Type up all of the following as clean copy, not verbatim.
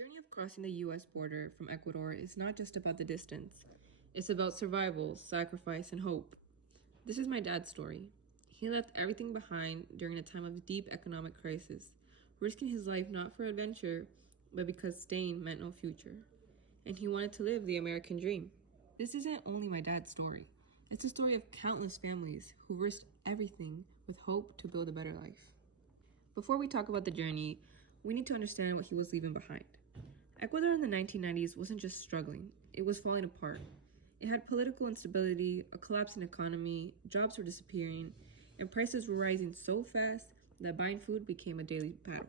journey of crossing the U.S. border from Ecuador is not just about the distance. It's about survival, sacrifice, and hope. This is my dad's story. He left everything behind during a time of deep economic crisis, risking his life not for adventure, but because staying meant no future. And he wanted to live the American dream. This isn't only my dad's story. It's the story of countless families who risked everything with hope to build a better life. Before we talk about the journey, we need to understand what he was leaving behind. Ecuador in the 1990s wasn't just struggling, it was falling apart. It had political instability, a collapsing economy, jobs were disappearing, and prices were rising so fast that buying food became a daily battle.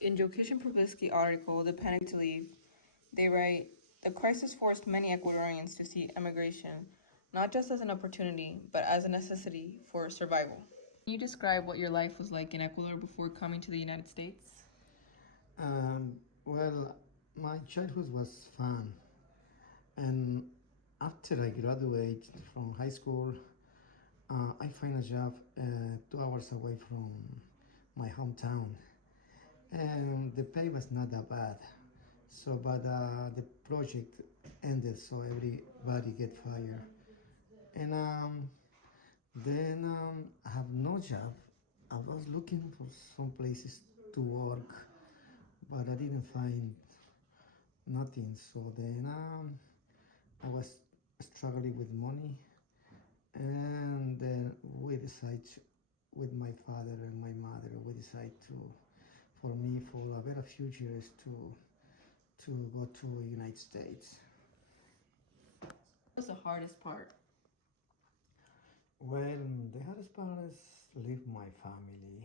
In Joe Kishin article, The Panic to Leave, they write, the crisis forced many Ecuadorians to see immigration not just as an opportunity, but as a necessity for survival. Can you describe what your life was like in Ecuador before coming to the United States? Well, my childhood was fun, and after I graduated from high school, I find a job 2 hours away from my hometown, and the pay was not that bad. But the project ended, so everybody get fired, and then I have no job. I was looking for some places to work, but I didn't find nothing. So then I was struggling with money, and then we decide, with my father and my mother, we decide to, for me, for a very few years to go to United States. What was the hardest part? Well, the hardest part is leave my family,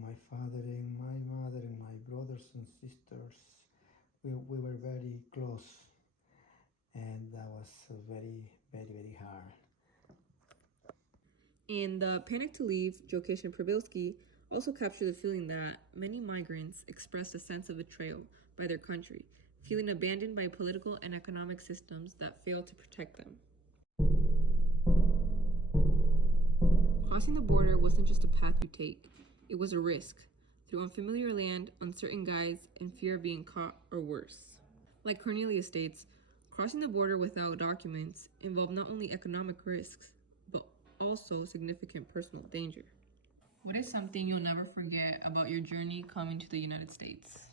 my father and my mother and my brothers and sisters. We were very close, and that was very, very, very hard. In The Panic to Leave, Jokish and Prabilski also capture the feeling that many migrants expressed a sense of betrayal by their country, feeling abandoned by political and economic systems that failed to protect them. Crossing the border wasn't just a path you take, it was a risk, through unfamiliar land, uncertain guides, and fear of being caught or worse. Like Cornelia states, crossing the border without documents involved not only economic risks, but also significant personal danger. What is something you'll never forget about your journey coming to the United States?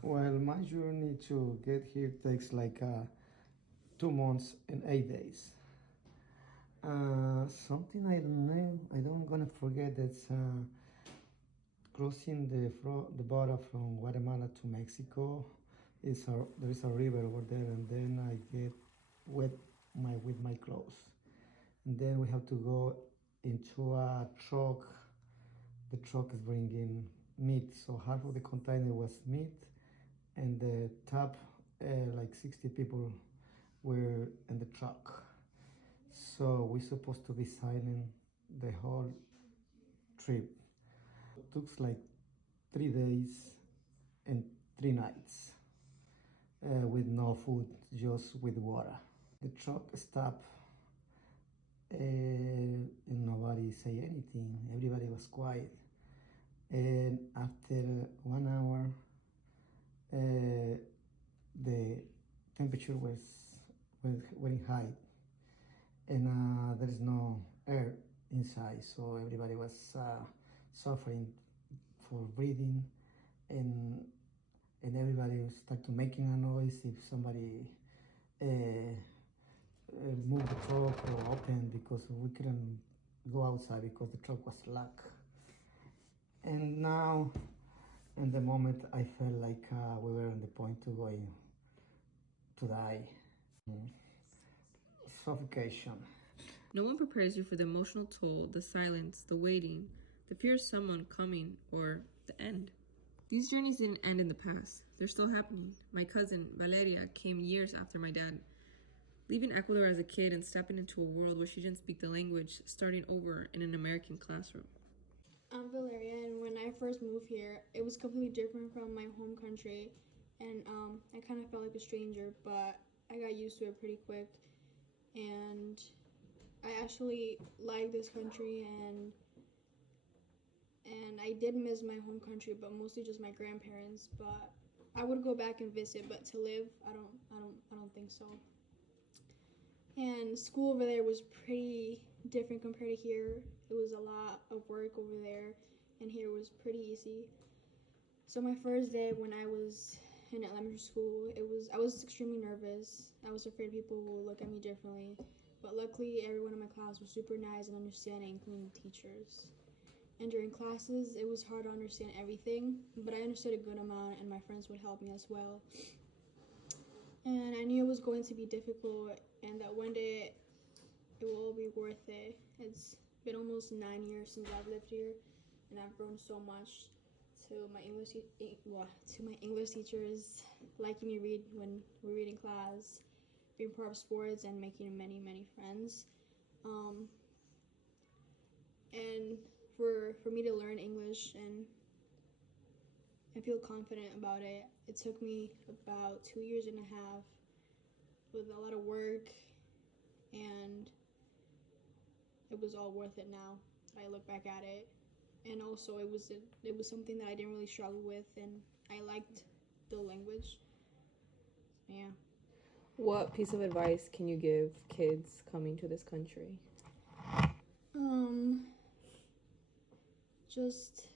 Well, my journey to get here takes like 2 months and 8 days. Something I don't gonna forget that's crossing the border from Guatemala to Mexico. There is a river over there, and then I get wet with my clothes, and then we have to go into a truck. The truck is bringing meat, so half of the container was meat, and the top, like 60 people were in the truck. So we're supposed to be silent the whole trip. It took like 3 days and 3 nights with no food, just with water. The truck stopped, and nobody say anything. Everybody was quiet. And after 1 hour, the temperature was very high, and there is no air inside, so everybody was suffering for breathing, and everybody started making a noise if somebody moved the truck or opened, because we couldn't go outside because the truck was locked. And now, in the moment, I felt like we were on the point to going to die. Suffocation. No one prepares you for the emotional toll, the silence, the waiting, the fear of someone coming, or the end. These journeys didn't end in the past. They're still happening. My cousin, Valeria, came years after my dad. Leaving Ecuador as a kid and stepping into a world where she didn't speak the language, starting over in an American classroom. I'm Valeria, and when I first moved here, it was completely different from my home country, and I kind of felt like a stranger, but I got used to it pretty quick, and I actually like this country, and I did miss my home country, but mostly just my grandparents. But I would go back and visit, but to live, I don't think so. And school over there was pretty different compared to here. It was a lot of work over there, and here was pretty easy. So my first day when I was in elementary school, I was extremely nervous. I was afraid people would look at me differently, but luckily everyone in my class was super nice and understanding, including the teachers. And during classes, it was hard to understand everything, but I understood a good amount, and my friends would help me as well. And I knew it was going to be difficult, and that one day it will all be worth it. It's been almost 9 years since I've lived here, and I've grown so much. To my English teachers liking me read when we read in class, being part of sports, and making many friends. And for me to learn English and feel confident about it, it took me about 2 years and a half with a lot of work, and it was all worth it now. I look back at it, and also it was something that I didn't really struggle with, and I liked the language. Yeah. What piece of advice can you give kids coming to this country? Just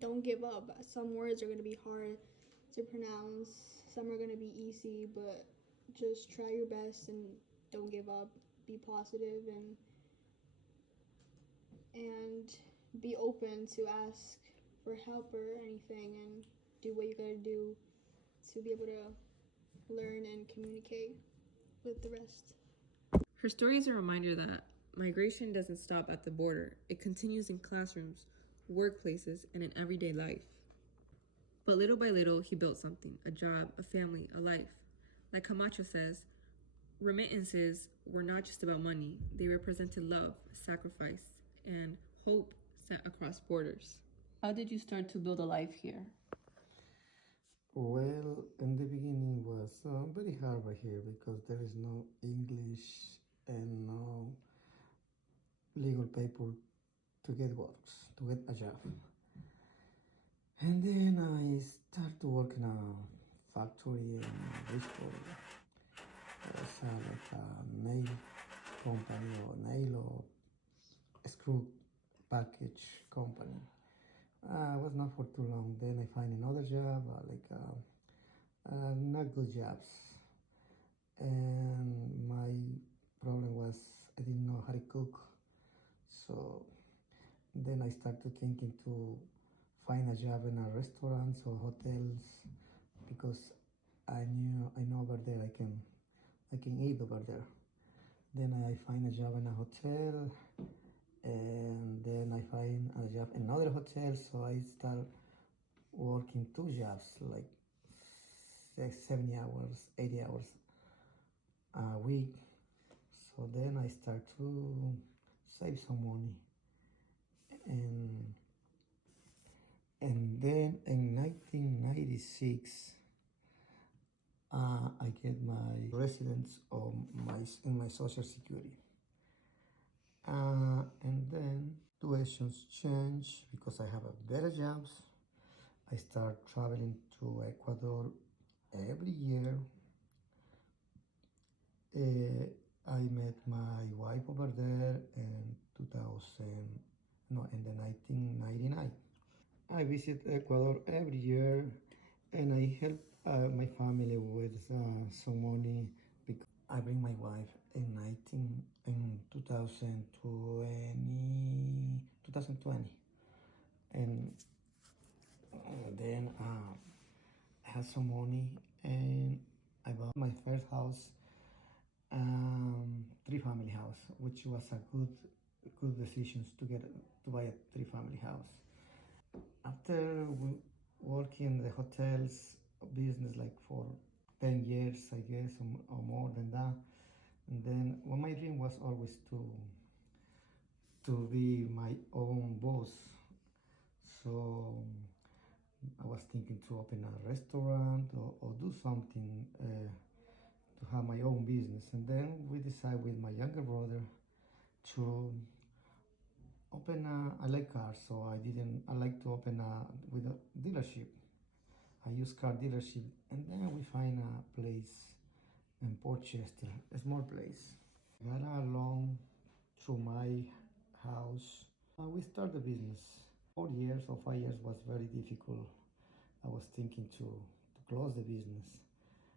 don't give up. Some words are going to be hard to pronounce, some are going to be easy, but just try your best and don't give up. Be positive and be open to ask for help or anything, and do what you gotta do to be able to learn and communicate with the rest. Her story is a reminder that migration doesn't stop at the border. It continues in classrooms, workplaces, and in everyday life. But little by little, he built something: a job, a family, a life. Like Camacho says, remittances were not just about money, they represented love, sacrifice, and hope sent across borders. How did you start to build a life here? Well, in the beginning was very hard right here because there is no English and no legal paper to get works, to get a job. And then I start to work in a factory in Bridgeport. It's like a nail company or nail or screw package company. It was not for too long. Then I find another job, not good jobs. And my problem was I didn't know how to cook. So then I started thinking to find a job in a restaurants or hotels because I know over there I can eat over there. Then I find a job in a hotel, and then I find a job in another hotel. So I start working two jobs, like 70 hours, 80 hours a week. So then I start to save some money, and then in 1996 I get my residence of my social security, and then situations change because I have a better jobs. I start traveling to Ecuador every year. I met my wife over there in 2000, no, in the 1999. I visit Ecuador every year, and I help my family with some money because I bring my wife in 2020, and then I had some money, and I bought my first house, three family house, which was a good decisions to buy a three family house. After working in the hotels business like for 10 years, I guess, or more than that, and then well, my dream was always to be my own boss. So I was thinking to open a restaurant or do something to have my own business. And then we decided with my younger brother to open I like cars, so I like to open with a dealership, a used car dealership, and then we find a place in Port Chester, a small place. Got along through my house. We start the business. 4 years or 5 years was very difficult. I was thinking to close the business.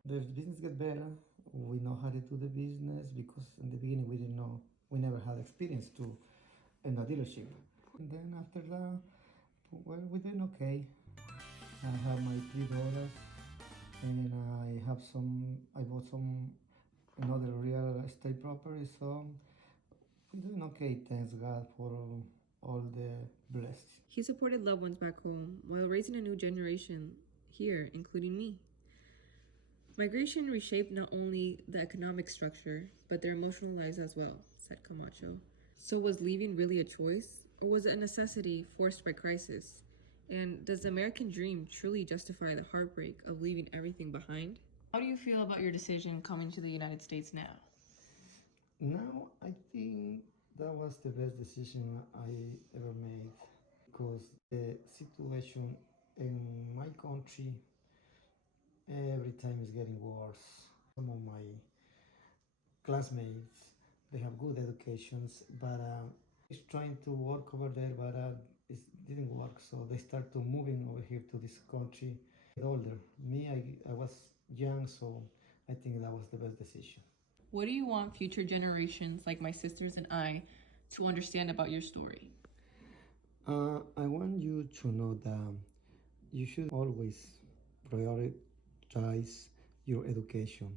The business get better. We know how to do the business because in the beginning we didn't know. We never had experience to in a dealership. And then after that, well, we did okay. I have my $3, and I bought some another real estate property. So we're doing okay. Thanks God for all the blessings. He supported loved ones back home while raising a new generation here, including me. Migration reshaped not only the economic structure, but their emotional lives as well, said Camacho. So was leaving really a choice, or was it a necessity forced by crisis? And does the American dream truly justify the heartbreak of leaving everything behind? How do you feel about your decision coming to the United States now? Now I think that was the best decision I ever made because the situation in my country every time is getting worse. Some of my classmates, they have good educations, but it's trying to work over there, but it didn't work. So they start to moving over here to this country. Older me, I was young, so I think that was the best decision. What do you want future generations like my sisters and I to understand about your story? I want you to know that you should always prioritize your education,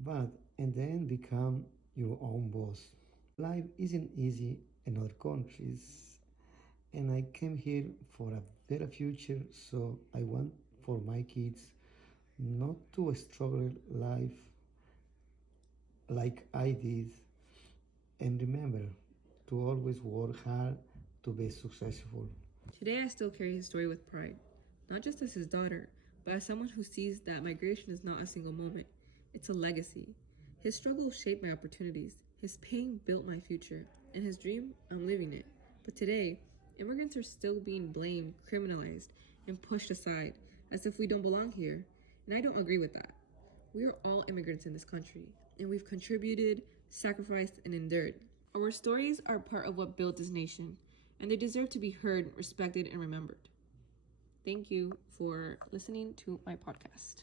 but and then become your own boss. Life isn't easy in other countries, and I came here for a better future, so I want for my kids not to struggle life like I did. And remember to always work hard to be successful. Today, I still carry his story with pride, not just as his daughter, but as someone who sees that migration is not a single moment, it's a legacy. His struggle shaped my opportunities, his pain built my future, and his dream, I'm living it. But today, immigrants are still being blamed, criminalized, and pushed aside as if we don't belong here, and I don't agree with that. We are all immigrants in this country, and we've contributed, sacrificed, and endured. Our stories are part of what built this nation, and they deserve to be heard, respected, and remembered. Thank you for listening to my podcast.